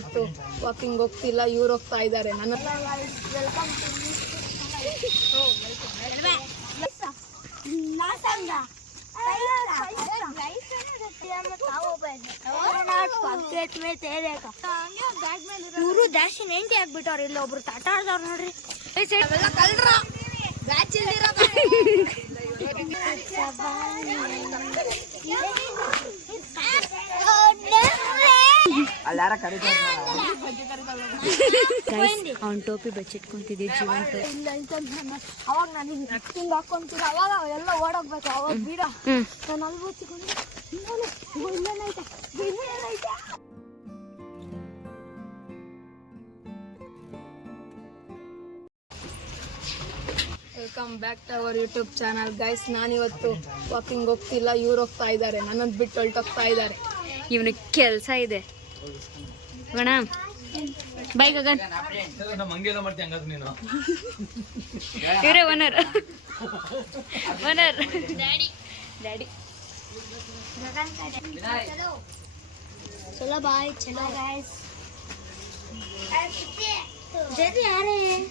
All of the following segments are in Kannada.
ನಾನಿವತ್ತು ವಾಕಿಂಗ್ ಹೋಗ್ತಿಲ್ಲ, ಇವ್ರು ಹೋಗ್ತಾ ಇದ್ದಾರೆ. ನನ್ನ ಇವರು ಜಾಸ್ತಿ 90 ಆಗ್ಬಿಟ್ಟವ್ರ. ಇಲ್ಲ ಒಬ್ರು ತಾಟ ಆಡ್ದವ್ರು ನೋಡ್ರಿ. ಅವ್ನ್ ಟೋಪಿ ಬಚ್ಚಿಟ್ಕೊಂತಿದ್ದೆ ಜೀವನ್. ಅವಾಗ ನನಗೆ ಹಿಂಗ್ ಹಾಕೊಂತೀರ, ಅವಾಗ ಎಲ್ಲ ಓಡೋಗ್ಬೇಕು. ಅವಾಗ ಬೀಡ ನಾನು ಅಲ್ಲಿ ಬಚ್ಚಿಕೊಂಡು welcome back to our YouTube channel guys. ನಾನಿವತ್ತು ವಾಕಿಂಗ್ ಹೋಗ್ತಿಲ್ಲ, ಇವ್ರು ಹೋಗ್ತಾ ಇದ್ದಾರೆ. ನನ್ನನ್ನು ಬಿಟ್ಟು ಹೊರಟೋಗ್ತಾ ಇದ್ದಾರೆ. ಇವನಿಗೆ ಕೆಲಸ ಇದೆ ಗಣ. ಬೈ ಗಗನ್. ಇವರೇ ಓನರ್. ಡ್ಯಾಡಿ चलो बाय. चलो गाइस. जल्दी आ रहे हैं.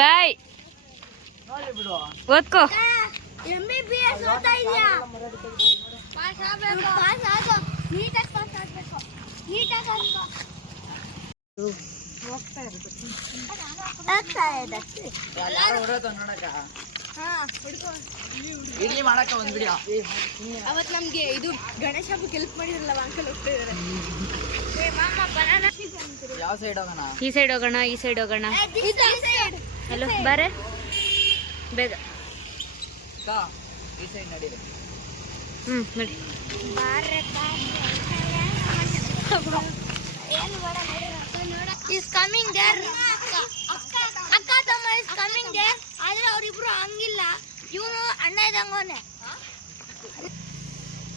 ಬಾಯ್. ಓದ್ಕೋ. MBBS ಓದ್ತಾ ಇದೀಯಾ? ಪಾಸ್ ಆಗಬೇಕು. ಪಾಸ್ ಆಗೋ. ನೀಟಾಗಿ ಪಾಸ್ ಆಗಬೇಕು. ನೀಟಾಗಿ ಓದ್ಕೋ. ಹೋಗ್ತಾ ಇರೋದು. ಆಗ್ತಾ ಇದೆ. ಎಲ್ಲರೂ ಹೊರತು ನೋಡಕ. ಹಾ, ಹುಡುಗ. ಇಲ್ಲಿ ಮಾಡಕ ಒಂದು ವಿಡಿಯೋ. ಅವತ್ತು ನಮಗೆ ಇದು ಗಣೇಶ ಹಬ್ಬಕ್ಕೆ ಹೆಲ್ಪ್ ಮಾಡಿದ್ರಲ್ಲ, ಅಂಕಲ್ ಹೋಗ್ತಾ ಇದ್ದಾರೆ. ಏ ಮಾಮ ಬನಾನಾ ಯಾವ ಸೈಡ್ ಹೋಗೋಣ? ಈ ಸೈಡ್ ಹೋಗೋಣ, ಈ ಸೈಡ್ ಹೋಗೋಣ. ಹಲೋ ಬಾರೆ ಬೇಗ. ಈ ಸೈಡ್ ನಡೀರಿ. ನಡಿ. is coming there. ಅಕ್ಕ ತಮ್ಮ is coming there. ಆದ್ರೆ ಅವರಿಬ್ರು ಹಂಗಿಲ್ಲ, ಇವನು ಅಣ್ಣ ಇದ್ದಂಗವನೇ.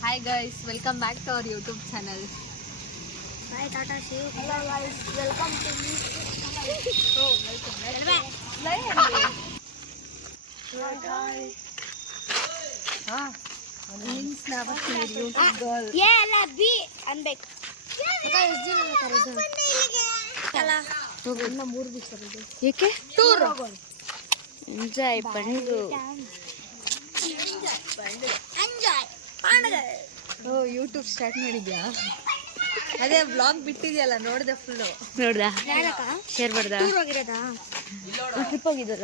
Hi guys, welcome back to our YouTube channel. Bye ಟಾಟಾ see you. Hello guys, welcome to ಏ ಅಲ್ಲ ಬಿ ಅನ್ಬೇಕು. ಏಕೆ ಟೂರ್ ಎಂಜಾಯ್ ಪಂಡು. ಓ, ಯೂಟ್ಯೂಬ್ ಸ್ಟಾರ್ಟ್ ಮಾಡಿದ್ಯಾ? ಅದೇ ಬ್ಲಾಗ್ ಬಿಟ್ಟಿದ್ಯಲ್ಲ, ನೋಡಿದೆ ಫುಲ್ಲು. ನೋಡ್ದಾ? ಶೇರ್ ಮಾಡ್ದ? ಟ್ರಿಪ್ ಹೋಗಿದ್ದಲ್ಲ.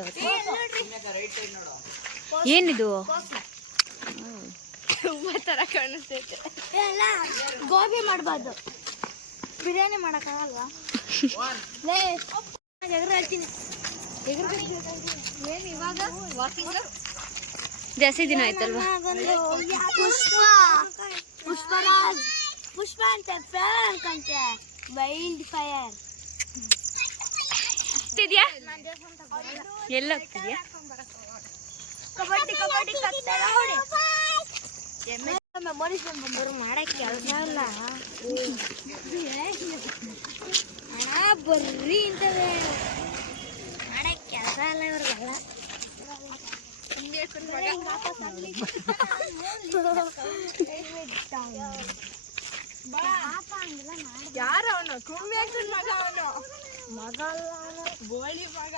ಏನಿದು? ತುಂಬಾ ತರ ಕಾಣಿಸ್ತೈತೆ. ಎಲ್ಲ ಗೋಬಿ ಮಾಡಬಾರ್ದು, ಬಿರಿಯಾನಿ ಮಾಡಕ್ಕಾಗಲ್ವಾ? ಎಗರು ಹೇಳ್ತೀನಿ. ಏನು ಇವಾಗ ವಾಕಿಂಗ್ ಜಾಸ್ತಿ ದಿನ ಆಯ್ತಲ್ವಾ? ಪುಷ್ಪ ಅಂತ ಫೇರ್ ಅನ್ಕಂತೆ. ವೈಲ್ಡ್ ಫೈರ್ ಹೋಗ್ತಿದ್ಯಾ? ಎಲ್ಲ ಹೋಗ್ತಿದ್ಯಾ? ಕಬಡ್ಡಿ ಕತ್ತಲ ಹೊಡಿ. ಮೆಮೊರೀಸ್ ಬಂದರು ಮಾಡಕ್ಕೆ ಕೆಲಸ ಇಲ್ಲ. ಹಣ ಬರ್ರಿ ಇಂತವೆ ಮಾಡಕ್ಕೆ ಕೆಲಸ ಇಲ್ಲ ಇವ್ರಿಗೆಲ್ಲ. ಯಾರ ಅವನು? ಕುಮ್ಮಿ ಹಾಕ್ತನ ಮಗ. ಅವನು ಮಗ ಅಲ್ಲ, ಗೋಳಿ ಮಗ.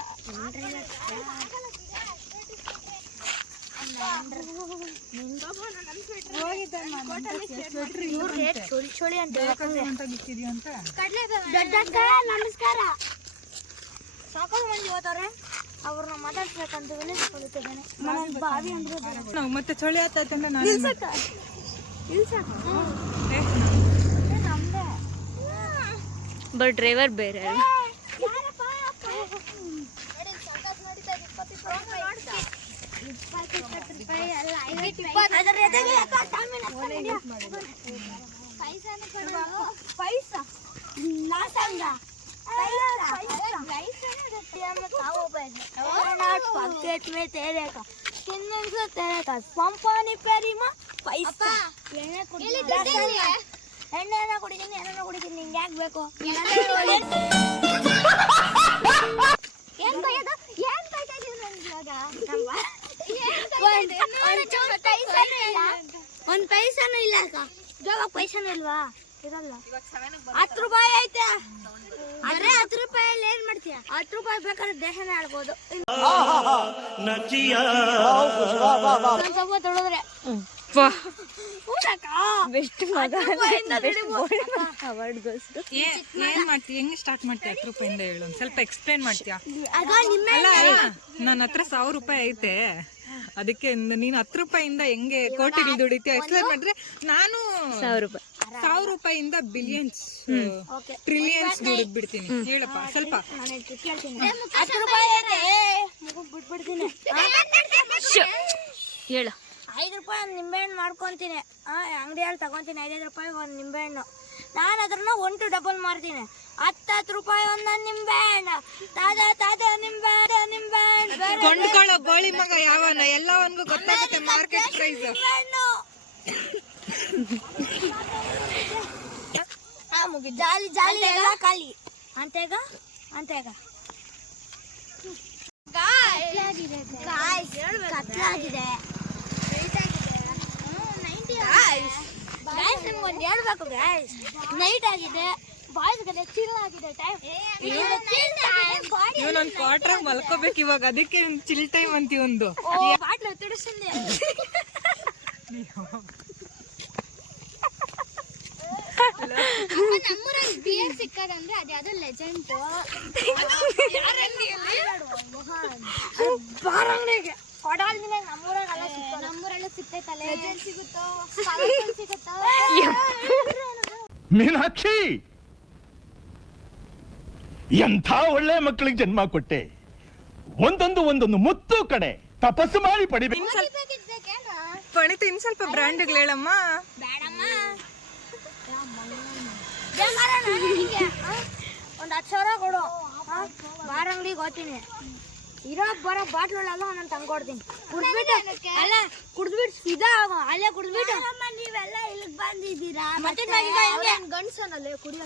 ಚೋಳಿ ಅಂತ ನಮಸ್ಕಾರ. ಸಾಕಷ್ಟು ಮಂದಿ ಹೋಗ್ತಾರೆ, ಅವ್ರನ್ನ ಮಾತಾಡ್ಸ್ಬೇಕಂತ ಬಾವಿ ಅಂದ್ರೆ ಮತ್ತೆ ಚಳಿ ಆಯ್ತಂದ್ರೆ ನಮ್ದೇ. ಬಟ್ ಡ್ರೈವರ್ ಬೇರೆ. पॉकेट में तेरे का किन्नन से तेरे का पंपानी पेरी मा पैसा ಎಣ್ಣೆನ ಕುಡಿತೀನಿ ಎಣ್ಣೆನ ಕುಡಿತೀನಿ ನಿಂಗೆ ಯಾಕೆ ಬೇಕು? ಏನ್ ಬೈಯೋದು? ಏನ್ ಬೈತಾ ಇದೀವಿ ನನ್ಗೆ ಇವಾಗ? ಒಂದ್ ಪೈಸಾನು ಇಲ್ಲ ಅಕ್ಕ. ಜೋಬಾಗ ಪೈಸಾನು ಇಲ್ವಾ? ಇರಲ್ಲ. 10 ರೂಪಾಯಿ ಐತೆ. ಅದೇ 10 ರೂಪಾಯಲ್ಲಿ ಏನ್ ಮಾಡ್ತೀಯ? 10 ರೂಪಾಯಿ ಬೇಕಾದ್ರೆ ದೇಶನೇ ಆಡ್ಬೋದು. ಸ್ವಲ್ಪ ತೊಳೆದ್ರೆ ಬೆಸ್ಟ್ ಮಗ ಅವಾರ್ಡ್ಗೋಸ್ಕರ ಏನ್ ಮಾಡ್ತೀಯ? ಹೆಂಗ್ ಸ್ಟಾರ್ಟ್ ಮಾಡ್ತೀಯ? 10 ರೂಪಾಯಿಂದ ಹೇಳು, ಒಂದ್ ಸ್ವಲ್ಪ ಎಕ್ಸ್ಪ್ಲೇನ್ ಮಾಡ್ತೀಯಾ? ಆಗ ನಿಮ್ಮ ನನ್ನ ಹತ್ರ 1000 ರೂಪಾಯಿ ಐತೆ, ಅದಕ್ಕೆ ನೀನ್ 10 ರೂಪಾಯಿಂದ ಹೆಂಗೆ ಕೋಟಿಗಳು ದುಡಿತೀಯ ಎಕ್ಸ್ಪ್ಲೇನ್ ಮಾಡಿದ್ರೆ ನಾನು 1000 ರೂಪಾಯಿ 1000 ರೂಪಾಯಿಂದ ಬಿಲಿಯನ್ಸ್ ಟ್ರಿಲಿಯನ್ಸ್ ದುಡಿದ್ ಬಿಡ್ತೀನಿ. ಹೇಳಪ್ಪ ಸ್ವಲ್ಪ. 10 ರೂಪಾಯಿ ಐತೆ ಬಿಟ್ಬಿಡ್ತೀನಿ. ಹೇಳು. 5 ರೂಪಾಯಿ ಒಂದು ನಿಂಬೆಹಣ್ಣು ಮಾಡ್ಕೊಂತೀನಿ. ಅಂಗಡಿಯಲ್ಲಿ ತಗೊಂತೀನಿ 5 ರೂಪಾಯಿ ಒಂದು ನಿಂಬೆಹಣ್ಣು. ನಾನು ಅದ್ರನ್ನ 1 to ಡಬಲ್ ಮಾರ್ತೀನಿ. 10 ರೂಪಾಯಿ ಒಂದೊಂದು ನಿಂಬೆಹಣ್ಣು. ತಾಜಾ ನಿಂಬೆಹಣ್ಣು ಕೊಂಡ್ಕೊಳ್ಳೋ ಗೋಳಿ ಮಗ ಯಾವನ ಎಲ್ಲವನ್ಗೂ ಗೊತ್ತಾಗುತ್ತೆ ಮಾರ್ಕೆಟ್ ಪ್ರೈಸ್. ಜಾಲಿ ಜಾಲಿ ಎಲ್ಲ ಖಾಲಿ. ಅಂತೆಗ ಕತ್ಲಾಗಿದೆ. ನಿಮ್ಗೊಂದು ಹೇಳ್ಬೇಕು ಗೈಸ್, ನೈಟ್ ಆಗಿದೆ, ಬಾಯ್ಸ್ಗೆಲ್ಲ ಚಿಲ್ ಆಗಿದೆ ಟೈಮ್. ಇವನೊಂದು ಕ್ವಾರ್ಟರ್ ಮಲ್ಕೋಬೇಕು ಇವಾಗ, ಅದಕ್ಕೆ ಚಿಲ್ ಟೈಮ್ ಅಂತೀವಿ. ಒಂದು ಬಾಟ್ಲು ತುಡಿಸಿಂದೆ. ನಮ್ಮೂರಲ್ಲಿ ಬಿಯರ್ ಸಿಕ್ಕದಂದ್ರೆ ಅದ್ಯಾವ್ದೋ ಲೆಜೆಂಡ್. ನಮ್ಮೂರಲ್ಲೂ ಸಿಗ್ತೈತಲ್ಲ, ಲೆಜೆಂಡ್ ಸಿಗುತ್ತೋ ಸಿಗುತ್ತೋ. ಮೀನಾಕ್ಷಿ, ಎಂಥ ಒಳ್ಳೆ ಮಕ್ಕಳಿಗೆ ಜನ್ಮ ಕೊಟ್ಟೆ. ಒಂದೊಂದು ಮುತ್ತು ಕಡೆ ತಪಸ್ಸು ಮಾಡಿ ಪಡಿಬೇಕು. ಪಣಿತ ಇನ್ ಸ್ವಲ್ಪ ಬ್ರ್ಯಾಂಡ್ಗಳು ಹೇಳಮ್ಮ. ಬೇಡಮ್ಮ, ಒಂದು 10,000 ಕೊಡು. ಬಾರ್ ಅಂಗಡಿಗೆ ಹೋಗ್ತೀನಿ, ಇರೋ ಬರೋ ಬಾಟ್ಲೆಲ್ಲ ನಾನು ತಂದ್ಕೊಡ್ತೀನಿ. ಕುಡ್ದ್ಬಿಟ್ಟು ಸೀದಾ ಅಲ್ಲೇ ಕುಡ್ದ್ಬಿಟ್ಟು ನೀವೆಲ್ಲ ಇಲ್ಲಿಗೆ ಬಂದಿದ್ದೀರಾ ಮತ್ತೆ ಗಂಡ್ಸನಲ್ಲೇ ಕುಡಿಯೋ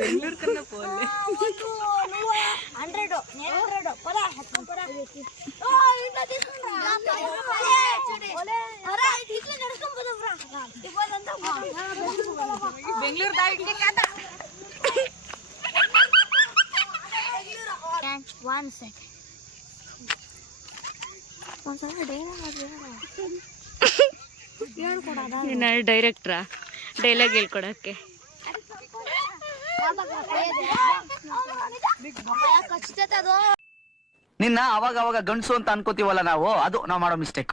ಬೆಂಗಳೂರು ಕನ್ನ ಪೋಲೆ 100 ಪದ ಬೆಂಗಳೂರು 1 second. ಒಂದ್ಸಲ ನೀನು ಡೈರೆಕ್ಟ್ರಾ ಡೈಲಾಗ್ ಹೇಳ್ಕೊಡಕ್ಕೆ? ನಿನ್ನ ಅವಾಗ ಅವಾಗ ಗಂಡಸು ಅಂತ ಅನ್ಕೋತೀವಲ್ಲ ನಾವು, ಅದು ನಾವು ಮಾಡೋ ಮಿಸ್ಟೇಕ್.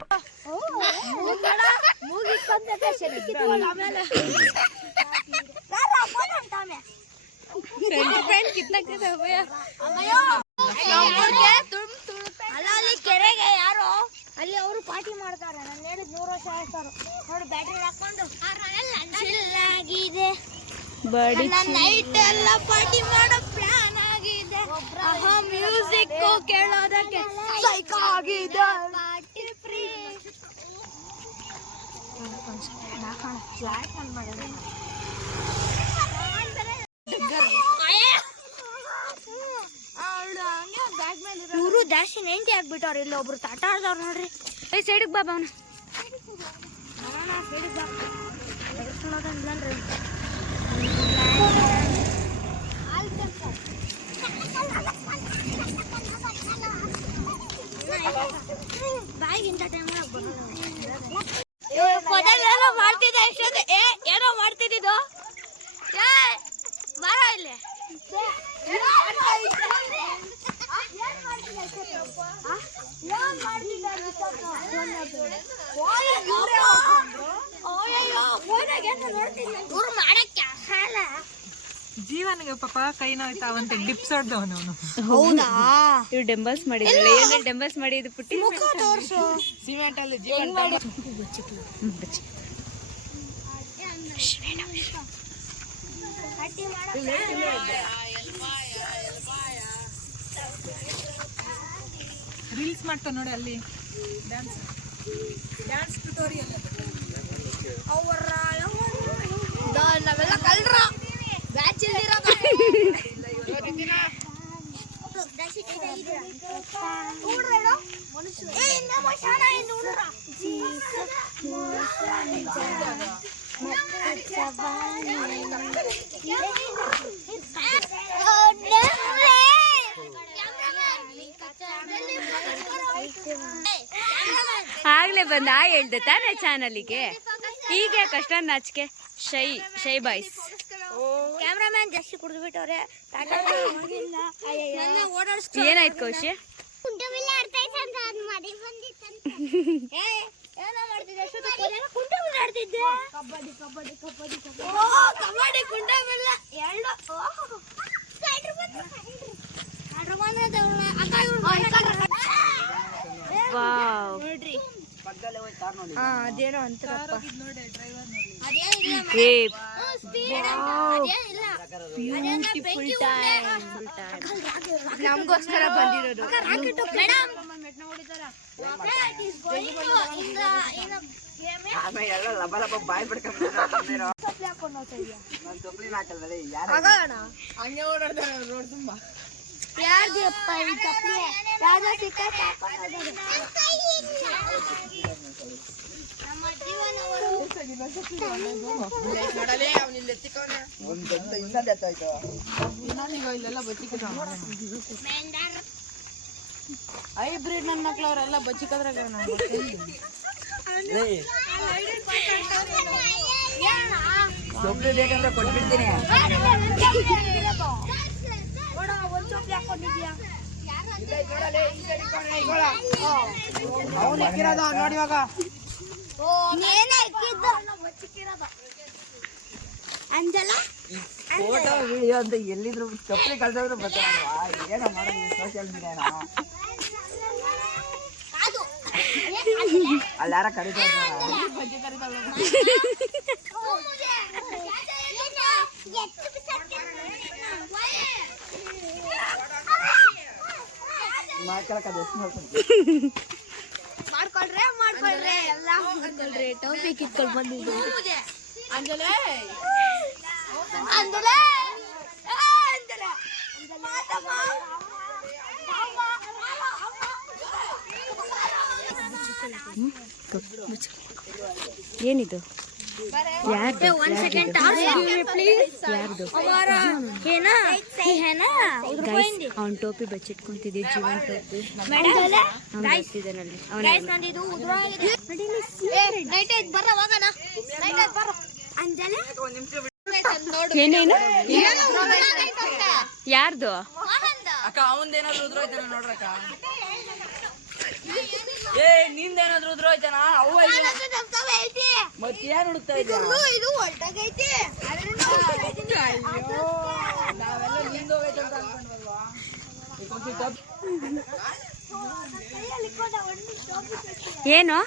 ಅಲ್ಲಿ ಕೆರೆಗೆ ಯಾರೋ ಅಲ್ಲಿ ಅವರು ಪಾರ್ಟಿ ಮಾಡ್ತಾರೆ. ನಾನು ಹೇಳಿದ್ 100 ವರ್ಷ ಆಯ್ತಾರು ನೋಡಿ, ಬ್ಯಾಟ್ರಿ ಹಾಕೊಂಡು ಚಿಲ್ಲಾಗಿದೆ. ನೈಟ್ ಎಲ್ಲ ಪಾರ್ಟಿ ಮಾಡೋ ಪ್ಲಾನ್ ಆಗಿದೆ. ಮ್ಯೂಸಿಕ್ ಕೇಳೋದಕ್ಕೆ ಸೈಕ್ ಆಗಿದೆ. ಪಾರ್ಟಿ ಫ್ರೀ ಫ್ಲಾಟ್ ಆನ್ ಮಾಡಿದ್ರೆ ಇವರು ಜಾಸ್ತಿ 90 ಆಗ್ಬಿಟ್ಟವ್ರು. ಇಲ್ಲಿ ಒಬ್ರು ತಾಟ ಆಡ್ದವ್ರು ನೋಡ್ರಿ. ಸೈಡಿಗೆ ಬಾಬಾ ಅವನು ಬಾಯಿಗಿಂತ ಟೈಮ್ ಮಾಡ್ತಿದ್ದೆ. ಎಷ್ಟೊತ್ತು ಏನೋ ಮಾಡ್ತಿದ್ದು ಬರ ಇಲ್ಲಿ. ಜೀವನಿಗೆ ಪಾಪ ಕೈ ನೋಯ್ತಾವಂತೆ ಡಿಪ್ಸ್ ಹೊಡ್ದವನು ಅವನು. ಹೌದಾ? ಇವ್ರು ಡೆಂಬಲ್ಸ್ ಮಾಡಿದ್ರಲ್ಲ, ಏನ್ ಡೆಂಬಲ್ಸ್ ಮಾಡಿದ್ದು ಪುಟ್ಟಿ? ತೋರ್ಸು. ಸಿಮೆಂಟ್ ಅಲ್ಲಿ ಜೀವನ ರೀಲ್ಸ್ ಮಾಡ್ತಾವ ನೋಡಿ ಅಲ್ಲಿ, ಡ್ಯಾನ್ಸ್ ಟ್ಯುಟೋರಿಯಲ್. ನಾವೆಲ್ಲ ಕಲ್ರ ಬ್ಯಾಚ್ ಆಗ್ಲೇ ಬಂದ ಹೇಳ್ದೆ ತಾನೇ ಚಾನಲಿಗೆ. ಈಗ ಕಷ್ಟ ನಾಚಿಕೆ. ಶೈ ಬಾಯ್ಸ್. ಕ್ಯಾಮ್ರಾಮ್ಯಾನ್ ಜಾಸ್ತಿ ಕುಡಿದು ಬಿಟ್ಟವ್ರೆ. ಏನಾಯ್ತು ಕೌಶಿ? ವಾವ್, ಅದೇನೋ ಅಂತಾರಪ್ಪ. ನಮ್ಗೋಸ್ಕರ ಬಂದಿರೋದು. ಹಂಗೆ ಓಡಾಡ್ತಾರೆ ರೋಡ್ ತುಂಬಾ. ಯಾರ್ದಪ್ಪ ಈ ಚಪ್ಪಲಿ? ಯಾವ್ದೋ ಸಿಕ್ಕ ನಮ್ಮ ಜೀವನವರು ಹೈಬ್ರಿಡ್ ನನ್ನ ಮಕ್ಳು ಅವರೆಲ್ಲ ಬಚ್ಚಿಕದ್ರಾಗ ಬೇಕಂದ್ರೆ ಕೊಟ್ಬಿಡ್ತೀನಿ. ನೋಡಿ ಇವಾಗ ಅಂಜಲ ಫೋಟೋ ವಿಡಿಯೋ ಅಂತ ಎಲ್ಲಿದ್ರು ಚಪ್ಪಲಿ ಕಳ್ಸಿದ್ರು ಬರ್ತಾರಲ್ವಾ? ಏನೋ ಮಾಡೋದು ಸೋಷಿಯಲ್ ಮೀಡಿಯಾನ. ಅಲ್ಲಿ ಯಾರ ಕರೀತಾ ಮಾಡ್ಕೊಳ್ರೆ ಎಲ್ಲ ಮಾಡ್ಕೊಳ್ರೆ. ಟಾಪಿಕ್ ಇಟ್ಕೊಂಡು ಬಂದಿದ್ದು ಅಂಜಲೆ ಅಂಜಲೆ ಏನಿದು? ಯಾರ್ದು? One second, please. ಯಾರ್ದು? हमारा है ना ಗೈಸ್, ಅವ್ನ್ ಟೋಪಿ ಬಚ್ಚಿಟ್ಕೊಂತಿದ್ದೀವಿ. ಜೀವನ್ ಟೋಪಿ ಬರ್ತಿದ್ದಾನಲ್ಲಿ. ಗೈಸ್ ನಂದಿದು ಉದ್ರಾಗಿದೆ. ನೈಟ್ ಆಯ್ತು ಬರ್ರ ಹೋಗೋಣ. ನೈಟ್ ಆಯ್ತು ಬರ್ರ. ಅಂಜಲೆ ಏನೇನು? ಯಾರ್ದು? ಅಕ್ಕ ಅವಂದೇನಾದ್ರು ಉದ್ರೋಯ್ತಾನ ನೋಡ್ರಕ್ಕ. ಏ ನಿಂದೇನಾದ್ರು ಉದ್ರೋಯ್ತಾನ? ಅವ್ವ ಮತ್ತೇನ್ ಹುಡುಕ್ತಾ ಇದ್ದ? ಇದು ಹೊಲ್ಟಾಗೈತಿ. ನಾವೆಲ್ಲ ನಿಂದ ಹೋಗೈತೆ ಅಂತ ಅನ್ಕೊಂಡ್ವಲ್ವಾ? ಏನು?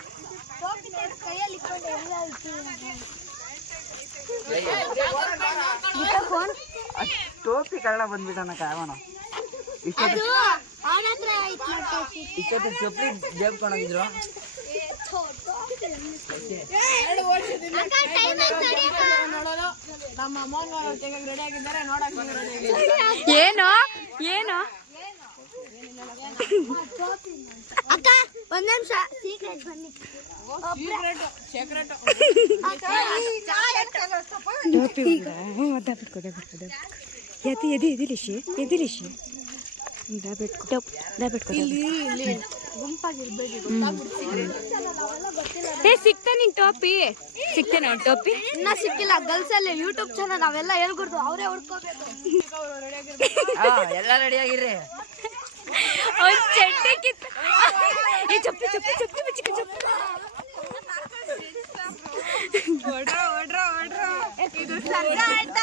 ಟೋಪಿ ಕಳ್ಳ ಬಂದ್ಬಿಟ್ಟನಕ್ಕ ಅವನ. ಇಷ್ಟೊತ್ತು ಚಪ್ಪಲಿ ಜೇಬ್ಕೊಂಡೋಗಿದ್ರು. ನಮ್ಮ ಅಮ್ಮ ರೆಡಿ ಆಗಿದ್ದಾರೆ ನೋಡಕ್. ಏನು? ಏನು? ಅಕ್ಕ ಒಂದ್ ನಿಮಿಷ ಸೀಕ್ರೆಟ್ ಬನ್ನಿ. ಸಿಕ್ತಾ ನಿನ್ ಟೋಪಿ? ಸಿಕ್ತೇನೆ ಟೋಪಿ? ಇನ್ನ ಸಿಕ್ಕಿಲ್ಲ. ಗರ್ಲ್ಸ್ ಅಲ್ಲಿ ಯೂಟ್ಯೂಬ್ ಚಾನಲ್ ನಾವೆಲ್ಲ ಹೇಳ್ಕೊಡ್ದು, ಅವರೇ ಹುಡ್ಕೋಬೇಕು. ಎಲ್ಲ ರೆಡಿ ಆಗಿರ್ರಿ. ಒಂದ್ ಚಡ್ಡಿ ಕಿತ್ತು. ಚಪ್ಪಿ ಚಪ್ಪಿ ಚಪ್ಪಿ ಬಚ್ಚಿಕ ಚಪ್ಪಿ. ಇದು ಸರ್ಜಾ ಆಟ.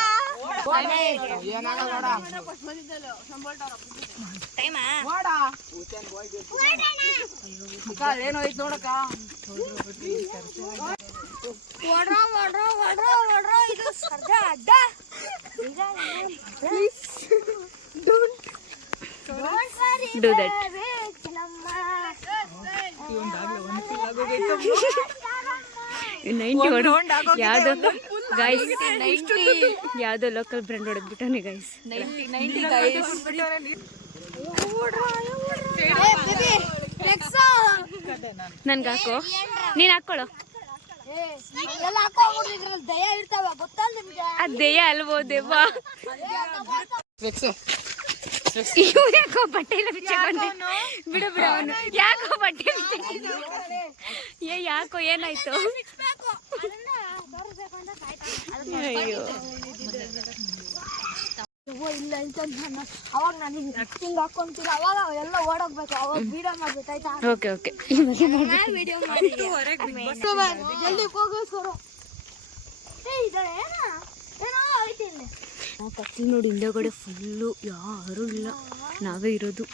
ಏನೋ ಐತ್ ನೋಡಕ್ಕ. ಇದು ಸರ್ಜಾ ಅಡ್ಡ. Do that. ಯಾವ್ದೋ ಗೈಸ್, ಯಾವ್ದೋ ಲೋಕಲ್ ಬ್ರ್ಯಾಂಡ್ ಹೊಡೆದ್ಬಿಟ್ಟಾನೆ ಗೈಸ್. 90 ಗೈಸ್. ನನ್ಗೆ ಹಾಕೋ, ನೀನ್ ಹಾಕೊಳ್ಳೋ. ಎಲ್ಲ ಹಾಕೊಂಡ್ಬಿಟ್ಟಿದ್ರಲ್ಲಿ ದಯ ಇರ್ತಾವ ಗೊತ್ತಲ್ಲ ನಿಮ್ಗೆ. ಅದೇಯ ಅಲ್ವೋ ದೇವ್ವ. ಇವ್ರು ಯಾಕೋ ಬಟ್ಟೆ ಎಲ್ಲ ಬಿಚ್ಚಾಕೊಂಡೆ. ಬಿಡು ಬಿಡು ಅವನು ಯಾಕೋ ಬಟ್ಟೆ ಬಿಚ್ಚಾಕೊಂಡೆ. ಯಾಕೋ ಏನಾಯ್ತು? ಅಯ್ಯೋ ಇಲ್ಲ ಅವಾಗ ನಾನು ಹಿಂಗ್ ಹಾಕೊಂತೀರ ಅವಾಗ ಎಲ್ಲ ಓಡೋಗ್ಬೇಕು. ಅವಾಗ ವಿಡಿಯೋ ಮಾಡ್ಬೇಕು ಆಯ್ತಾ? Okay okay. ವಿಡಿಯೋ ಮಾಡಿ ಜಲ್ದಿ ಹೋಗೋಸ್ಕರ ಏನೋ ಐತಿ ಇಲ್ಲಿ. ಕತ್ಲಿ ನೋಡಿ ಹಿಂದೆಗಡೆ ಫುಲ್ಲು ಯಾರು ಇಲ್ಲ, ನಾವೇ ಇರೋದು.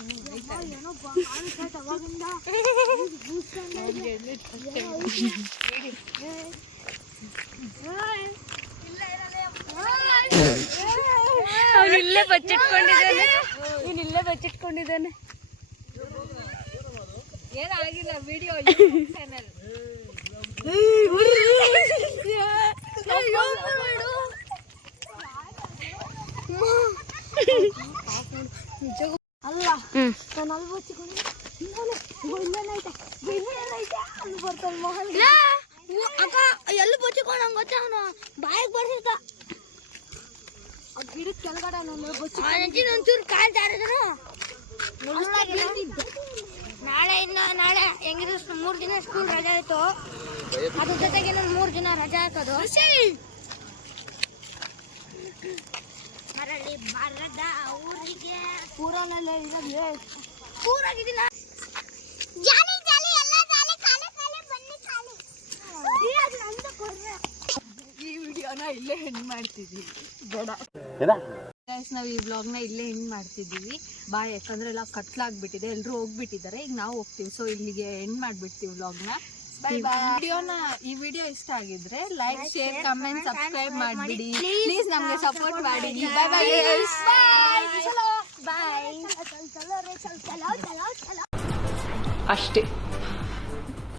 ಏನೋ ಅವಾಗಿಂದ ಅವನು ಇಲ್ಲೇ ಬಚ್ಚಿಟ್ಕೊಂಡಿದ್ದಾನೆ, ನೀನು ಇಲ್ಲೇ ಬಚ್ಚಿಟ್ಕೊಂಡಿದ್ದಾನೆ. ಏನಾಗಿಲ್ಲ ವಿಡಿಯೋ ಚಾನಲ್. ಅಲ್ಲ ನಾನು ಅಲ್ಲಿ ಬಚ್ಚಿಕೊಂಡು ಅಕ್ಕ ಎಲ್ಲಿ ಬಚ್ಚಿಕೊಂಡ್ ಗೊತ್ತ ಅವನು ಬಾಯಿಗೆ ಬರ್ಸಿದ್ದ ಗಿಡದ ಕೆಳಗಡೆ ಒಂಚೂರು ಕಾಲ್ ಜಾರಿದ್ರು. ನಾಳೆ ಹೆಂಗಿದ್ರು 3 ದಿನ ಸ್ಕೂಲ್ ರಜೆ ಆಯ್ತು, ಅದ್ರ ಜೊತೆಗೆ 3 ದಿನ ರಜೆ ಹಾಕೋದು. ಮರಳಿ ಬರದ ಊರಿಗೆ ಊರಲ್ಲೇ ಇರೋದು ಊರಾಗಿದ್ದೀನ. ಈ ವಿಡಿಯೋನ ಇಲ್ಲೇ ಎಂಡ್ ಮಾಡ್ತಿದ್ವಿ. ಗೈಸ್ ನಾವು ಈ ವ್ಲಾಗ್ನ ಇಲ್ಲೇ ಎಂಡ್ ಮಾಡ್ತಿದ್ದೀವಿ. ಬಾಯ್, ಯಾಕಂದ್ರೆ ಎಲ್ಲ ಕತ್ಲಾಗ್ಬಿಟ್ಟಿದೆ, ಎಲ್ಲರೂ ಹೋಗ್ಬಿಟ್ಟಿದ್ದಾರೆ. ಈಗ ನಾವು ಹೋಗ್ತೀವಿ. ಸೊ ಇಲ್ಲಿಗೆ ಎಂಡ್ ಮಾಡ್ಬಿಡ್ತೀವಿ ವ್ಲಾಗ್ನ. ಈ ವಿಡಿಯೋ ಇಷ್ಟ ಆಗಿದ್ರೆ ಲೈಕ್, ಶೇರ್, ಕಮೆಂಟ್, ಸಬ್ಸ್ಕ್ರೈಬ್ ಮಾಡ್ಬಿಡಿ ಪ್ಲೀಸ್. ನಮ್ಗೆ ಸಪೋರ್ಟ್ ಮಾಡಿ. ಬಾಯ್ ಬಾಯ್. ಅಷ್ಟೇ.